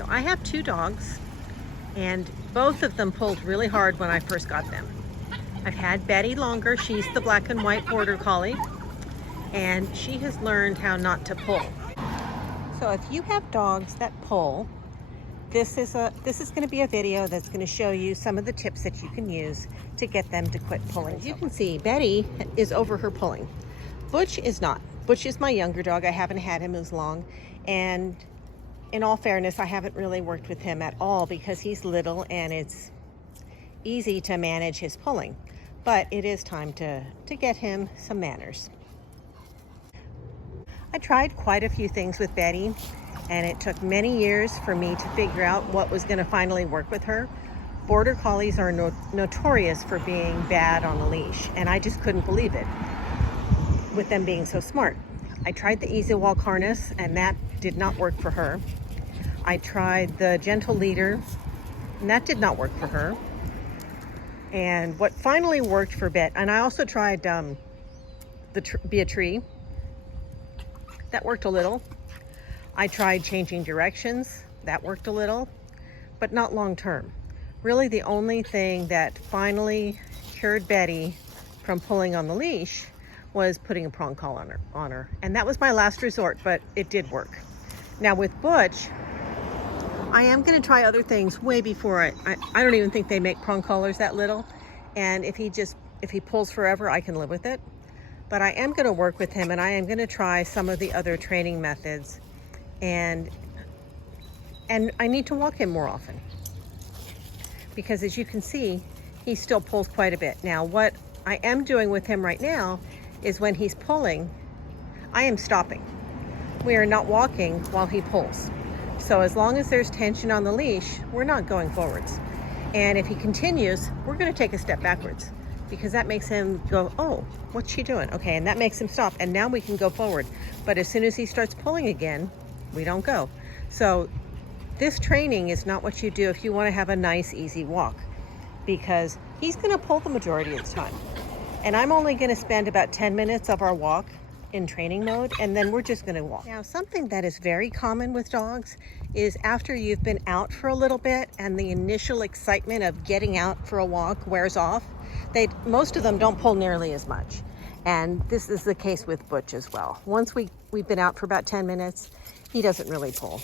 So I have two dogs, and both of them pulled really hard when I first got them. I've had Betty longer. She's the black and white border collie, and she has learned how not to pull. So if you have dogs that pull, this is going to be a video that's going to show you some of the tips that you can use to get them to quit pulling. As you can see, Betty is over her pulling. Butch is not. Butch is my younger dog. I haven't had him as long, and in all fairness, I haven't really worked with him at all because he's little and it's easy to manage his pulling. But it is time to get him some manners. I tried quite a few things with Betty, and it took many years for me to figure out what was going to finally work with her. Border Collies are notorious for being bad on a leash, and I just couldn't believe it with them being so smart. I tried the Easy Walk harness, and that did not work for her. I tried the gentle leader, and that did not work for her. And what finally worked for Bet, and I also tried Be a Tree. That worked a little. I tried changing directions. That worked a little, but not long term. Really, the only thing that finally cured Betty from pulling on the leash was putting a prong collar on her. And that was my last resort, but it did work. Now with Butch, I am going to try other things way before I don't even think they make prong collars that little. And if he pulls forever, I can live with it. But I am going to work with him, and I am going to try some of the other training methods. And I need to walk him more often, because as you can see, he still pulls quite a bit. Now, what I am doing with him right now is when he's pulling, I am stopping. We are not walking while he pulls. So as long as there's tension on the leash, we're not going forwards. And if he continues, we're going to take a step backwards, because that makes him go, oh, what's she doing? Okay, and that makes him stop, and now we can go forward. But as soon as he starts pulling again, we don't go. So this training is not what you do if you want to have a nice, easy walk, because he's going to pull the majority of the time. And I'm only going to spend about 10 minutes of our walk in training mode, and then we're just going to walk. Now, something that is very common with dogs is after you've been out for a little bit and the initial excitement of getting out for a walk wears off, most of them don't pull nearly as much. And this is the case with Butch as well. Once we've been out for about 10 minutes, he doesn't really pull.